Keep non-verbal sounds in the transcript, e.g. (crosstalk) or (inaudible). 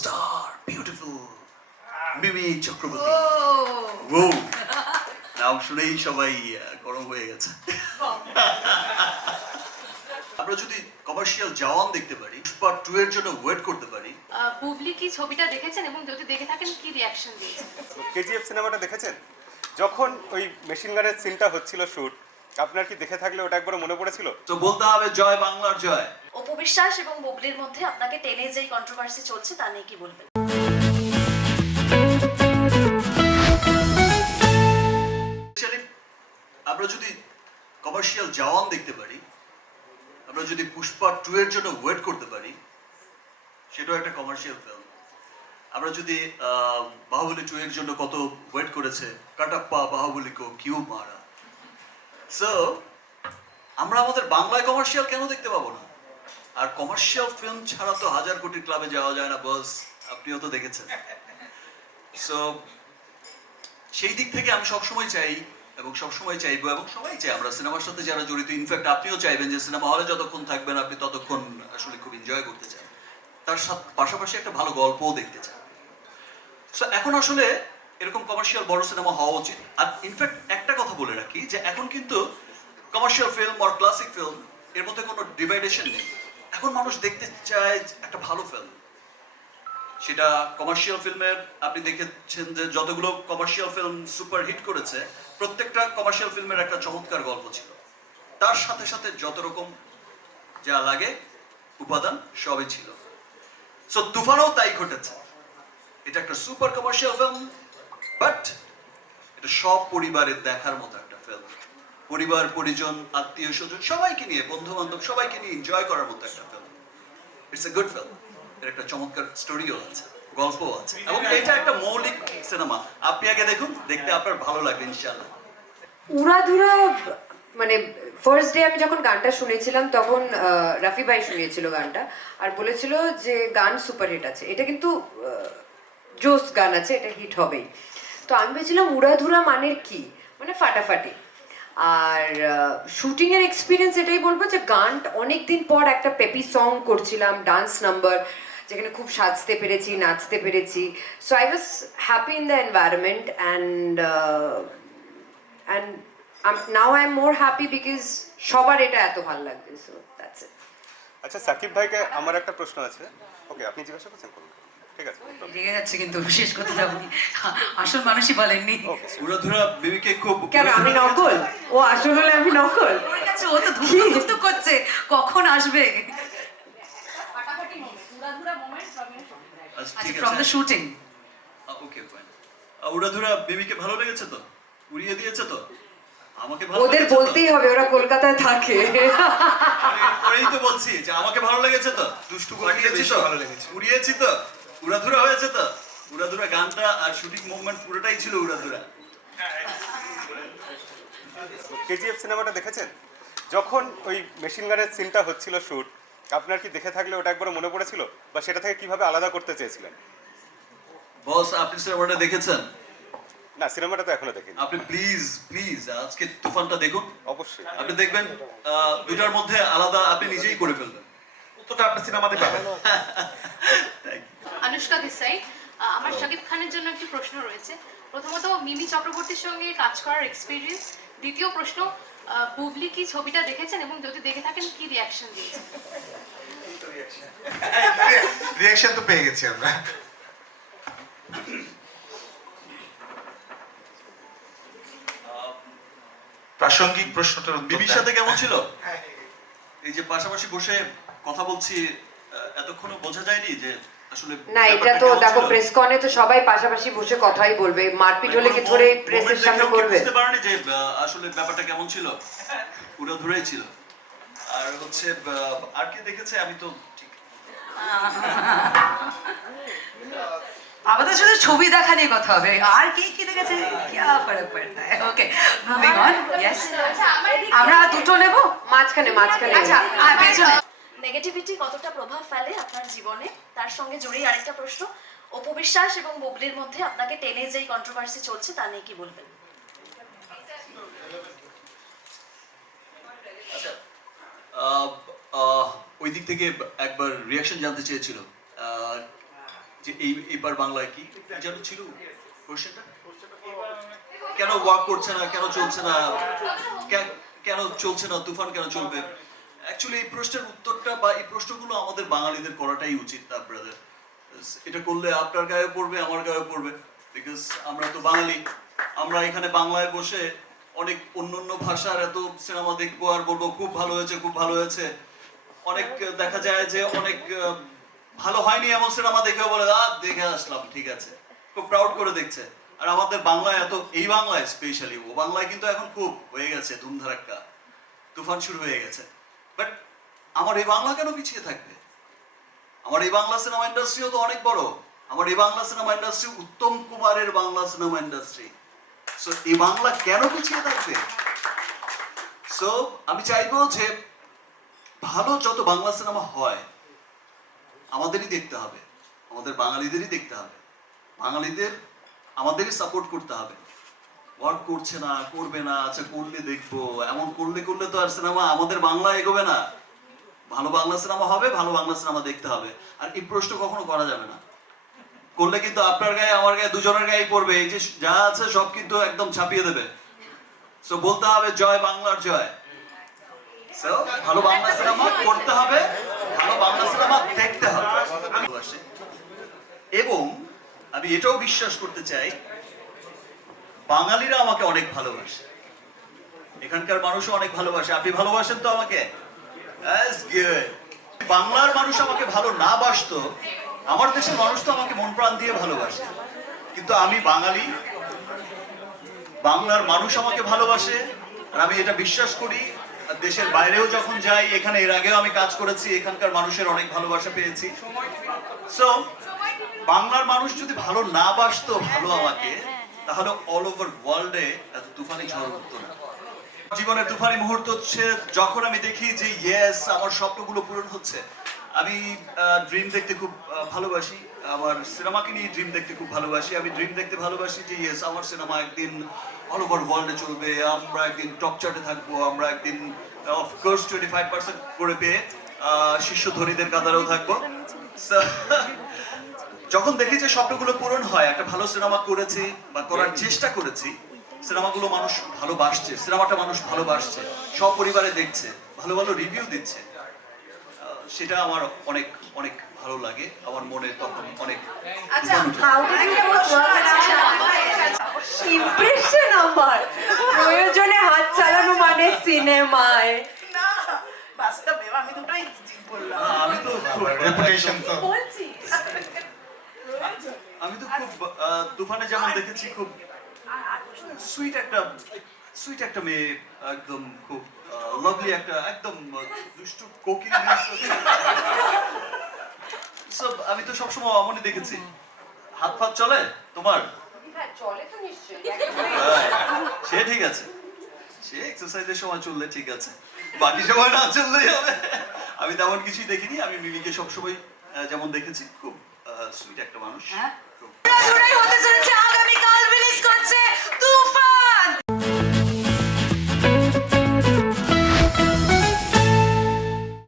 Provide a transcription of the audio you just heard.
star, beautiful, Mimi Chakraborty Whoa! Whoa! Now, সবাই গরম হয়ে গেছে (laughs) আমরা যদি কমার্শিয়াল জওয়ান দেখতে পারি পার্ট টু এর জন্য ওয়েট করতে পারি পাবলিক কি ছবিটা দেখেছেন এবং যদি দেখে থাকেন কি রিয়াকশন দিয়েছেন কেজিএফ সিনেমাটা দেখেছেন যখন ওই মেশিন গানের সিনটা হচ্ছিল শুট আপনার কি দেখে থাকলে ওটা একবার মনে পড়েছিল তো বলতে হবে জয় বাংলার জয় অপবিশ্বাস এবং বুবলির মধ্যে আপনাকে টেনে যেই কন্ট্রোভার্সি চলছে তা নিয়ে কি বলবেন আমরা যদি কমার্শিয়াল জওয়ান দেখতে পারি আমরা যদি পুষ্পা টু এর জন্য ওয়েট করতে পারি সেটাও একটা কমার্শিয়াল ফিল্ম আমরা যদি বাহুবলি টু এর জন্য কত ওয়েট করেছে কাটাপ্পা বাহুবলি কো কিউ মারা সো আমরা আমাদের বাংলায় কমার্শিয়াল কেন দেখতে পাবো না আর কমার্শিয়াল ফিল্ম ছাড়া তো হাজার কোটি ক্লাবে যাওয়া যায় না বস আপনিও তো দেখেছেন সো সেই দিক থেকে আমি সবসময় চাই এবং সবসময় চাইবো এবং সবাই চাই আমরা সিনেমার সাথে যারা জড়িত ইনফ্যাক্ট আপনিও চাইবেন যে সিনেমা হলে যতক্ষণ থাকবেন আপনি ততক্ষণ আসলে খুব এনজয় করতে চান তার সাথে পাশাপাশি একটা ভালো গল্পও দেখতে চান সো এখন আসলে এরকম কমার্শিয়াল বড় সিনেমা হওয়া উচিত আর ইনফ্যাক্ট একটা কথা বলে রাখি যে এখন কিন্তু commercial film or classic film এর মধ্যে কোনো ডিভাইডেশন নেই এখন মানুষ দেখতে চায় একটা ভালো ফিল্ম সেটা কমার্শিয়াল ফিল্মের আপনি দেখেছেন যে যতগুলো কমার্শিয়াল ফিল্ম সুপার হিট করেছে প্রত্যেকটা কমার্শিয়াল ফিল্মের একটা চমৎকার গল্প ছিল তার সাথে সাথে যত রকম যা লাগে উপাদান সবই ছিল সো তুফানও তাই ঘটেছে এটা একটা সুপার কমার্শিয়াল ফিল্ম বাট এটা সব পরিবারের দেখার মতো পরিবার পরিজন আত্মীয় স্বজন সবাইকে নিয়ে বন্ধু বান্ধব সবাইকে নিয়ে এনজয় করার মতো একটা film it's a good film এর একটা চমৎকার স্টোরিও আছে গল্প আছে এবং এটা একটা মৌলিক সিনেমা আপনি আগে দেখুন দেখতে আপনার ভালো লাগবে ইনশাআল্লাহ উড়াধুরা মানে ফার্স্ট ডে আমি যখন গানটা শুনেছিলাম তখন রাফি ভাই শুনিয়েছিল গানটা আর বলেছিল যে গান সুপারহিট আছে এটা কিন্তু জোস গান আছে এটা হিট হবেই তো আমি ভেবেছিলাম উড়াধুরা মানের কি মানে ফাটাফাটি আর শুটিংয়ের এক্সপিরিয়েন্স এটাই বলবো যে গানটা অনেক দিন পর একটা পেপি সং করছিলাম ডান্স নাম্বার যেখানে খুব সাজতে পেরেছি নাচতে পেরেছি so I was happy in the environment and and now I am more happy because সবার এটা এত ভালো লাগবে সো দ্যাটস ইট আচ্ছা সাকিব ভাইকে আমার একটা প্রশ্ন আছে ওকে আপনি জিজ্ঞাসা করছেন কোন উড়াধুরা বেবিকে আচ্ছা, আচ্ছা, ভালো লেগেছে তো উড়িয়ে দিয়েছে তো আমাকে ভালো ওদের বলতেই হবে ওরা কলকাতায় থাকে তো বলছি যে আমাকে ভালো লেগেছে তো দুষ্টু ভালো লেগেছে উড়িয়েছি তো উড়াধুরা হয়েছে তো উড়াধুরা গানটা আর শুটিং মুভমেন্ট পুরোটাই ছিল উড়াধুরা কেজিএফ সিনেমাটা দেখেছেন যখন ওই মেশিন গানের সিনটা হচ্ছিল শ্যুট আপনার কি দেখে থাকলে ওটা একবার মনে পড়েছিল বা সেটা থেকে কিভাবে আলাদা করতে চেয়েছিলেন বস আপনি সিনেমাটা দেখেছেন না সিনেমাটা তো এখনো দেখিনি আপনি প্লিজ প্লিজ আজকে তুফানটা দেখুন অবশ্যই আপনি দেখবেন দুটার মধ্যে আলাদা আপনি নিজেই করে ফেলবেন উত্তরটা আপনি সিনেমাতে পাবেন (laughs) আনুষ্কা দেশাই আমার oh. শাকিব খানের জন্য একটি প্রশ্ন রয়েছে প্রথমত মিমি চক্রবর্তীর সঙ্গে কাজ করার এক্সপিরিয়েন্স দ্বিতীয় প্রশ্ন বুবলি কি ছবিটা দেখেছেন এবং যদি দেখে থাকেন কি রিয়াকশন দিয়েছেন রিয়াকশন (laughs) তো পেয়ে গেছি আমরা প্রাসঙ্গিক প্রশ্নটার বিবির সাথে কেমন ছিল হ্যাঁ, এই যে পাশাপাশি বসে কথা বলছি এতক্ষণও বোঝা যায়নি যে না এটা তো দেখো প্রেস কনে তো সবাই পাশাপাশি বসে কথাই বলবে মারপিট হলে কি মানে ধরে প্রেসের সামনে করবে বুঝতে যে আসলে ব্যাপারটা কেমন ছিল পুরো ধরেই ছিল আর হচ্ছে আর কি দেখেছে আমি তো আমাদের সাথে ছবি দেখা নিয়ে কথা হবে আর কি কি দেখেছে ওকে আচ্ছা, আমরা দুটো নেব মাঝখানে মাঝখানে আচ্ছা পেছনে নেগেটিভিটি কতটা প্রভাব ফেলে আপনার জীবনে তার সঙ্গে জড়িয়ে আরেকটা প্রশ্ন অপবিশ্বাস এবং বুবলির মধ্যে আপনাকে টেনে যে কন্ট্রোভার্সি চলছে তা নিয়ে কি বলবেন আচ্ছা, ওই দিক থেকে একবার রিয়াকশন জানতে চেয়েছিল যে এই এবার বাংলায় কি জানো ছিল কোশ্চেনটা কেন ওয়াক করছে না কেন চলছে না কেন চলছে না তুফান কেন চলবে অ্যাকচুয়ালি এই প্রশ্নের উত্তরটা বা এই প্রশ্নগুলো আমাদের বাঙালিদের করাটাই উচিত না ব্রাদার এটা করলে আপনার গায়ে পড়বে আমার গায়ে পড়বে বিকজ আমরা তো বাঙালি আমরা এখানে বাংলায় বসে অনেক অন্য অন্য ভাষার এত সিনেমা দেখবো আর বলবো খুব ভালো হয়েছে খুব ভালো হয়েছে অনেক দেখা যায় যে অনেক ভালো হয়নি এমন সিনেমা দেখে বলে আ দেখে আসলাম ঠিক আছে খুব প্রাউড করে দেখছে আর আমাদের বাংলায় এত এই বাংলায় স্পেশালি ও বাংলায় কিন্তু এখন খুব হয়ে গেছে ধুমধারাক্কা তুফান শুরু হয়ে গেছে বাট আমার এই বাংলা কেন পিছিয়ে থাকবে আমার এই বাংলা সিনেমা ইন্ডাস্ট্রিও তো অনেক বড় আমার এই বাংলা সিনেমা ইন্ডাস্ট্রি উত্তম কুমারের বাংলা সিনেমা ইন্ডাস্ট্রি সো এই বাংলা কেন পিছিয়ে থাকবে সো আমি চাইবো যে ভালো যত বাংলা সিনেমা হয় আমাদেরই দেখতে হবে আমাদের বাঙালিদেরই দেখতে হবে বাঙালিদের আমাদেরই সাপোর্ট করতে হবে ওয়ার্ক করছে না করবে না আচ্ছা করলে দেখবো এমন করলে করলে তো আর সিনেমা আমাদের বাংলা এগোবে না ভালো বাংলা সিনেমা হবে ভালো বাংলা সিনেমা দেখতে হবে আর এই প্রশ্ন কখনো করা যাবে না করলে কিন্তু আপনার গায়ে আমার গায়ে দুজনের গায়ে পড়বে এই যে যা আছে সব কিন্তু একদম ছাপিয়ে দেবে সো বলতে হবে জয় বাংলার জয় সো ভালো বাংলা সিনেমা করতে হবে ভালো বাংলা সিনেমা দেখতে হবে এবং আমি এটাও বিশ্বাস করতে চাই বাঙালিরা আমাকে অনেক ভালোবাসে এখানকার মানুষও অনেক ভালোবাসে আপনি ভালোবাসেন তো আমাকে বাংলার মানুষ আমাকে ভালো না বাসত আমার দেশের মানুষ তো আমাকে মন প্রাণ দিয়ে ভালোবাসে কিন্তু আমি বাঙালি বাংলার মানুষ আমাকে ভালোবাসে আর আমি এটা বিশ্বাস করি দেশের বাইরেও যখন যাই এখানে এর আগেও আমি কাজ করেছি এখানকার মানুষের অনেক ভালোবাসা পেয়েছি সো বাংলার মানুষ যদি ভালো না বাসতো ভালো আমাকে তাহলে অল ওভার ওয়ার্ল্ডে এত তুফানি ঝড় হতো না জীবনের তুফানি মুহূর্ত হচ্ছে যখন আমি দেখি যে ইয়েস আমার স্বপ্নগুলো পূরণ হচ্ছে আমি ড্রিম দেখতে খুব ভালোবাসি আমার সিনেমাকে নিয়ে ড্রিম দেখতে খুব ভালোবাসি আমি ড্রিম দেখতে ভালোবাসি যে ইয়েস আমার সিনেমা একদিন অল ওভার ওয়ার্ল্ডে চলবে আমরা একদিন টপ চার্টে থাকবো আমরা একদিন অফকোর্স টোয়েন্টি ফাইভ পার্সেন্ট করে পেয়ে শিষ্য ধনীদের কাতারেও থাকবো যখন দেখি যে স্বপ্নগুলো পূরণ হয় একটা ভালো সিনেমা করেছি বা করার চেষ্টা করেছি সিনেমাগুলো মানুষ ভালোবাসছে সিনেমাটা মানুষ ভালোবাসছে সপরিবারে দেখছে ভালো ভালো রিভিউ দিচ্ছে সেটা আমার অনেক অনেক ভালো লাগে আমার মনে তখন অনেক আচ্ছা, প্রয়োজনে হাত চালানো মানে সিনেমায় আমি তো আমি তো খুব তুফানে যেমন দেখেছি খুব সুইট একটা সুইট একটা মেয়ে একদম খুব লাভলি একটা একদম কোকিল সব আমি তো সবসময় অমনি দেখেছি হাত ফাত চলে তোমার হ্যাঁ, হ্যাঁ, সে ঠিক আছে সে এক্সারসাইজের সময় চললে ঠিক আছে বাকি সময় না চললেই হবে আমি তেমন কিছুই দেখিনি আমি মিমিকে সবসময় যেমন দেখেছি খুব সুইট একটা মানুষ হ্যাঁ হতে চলেছে আগামীকাল রিলিজ করছে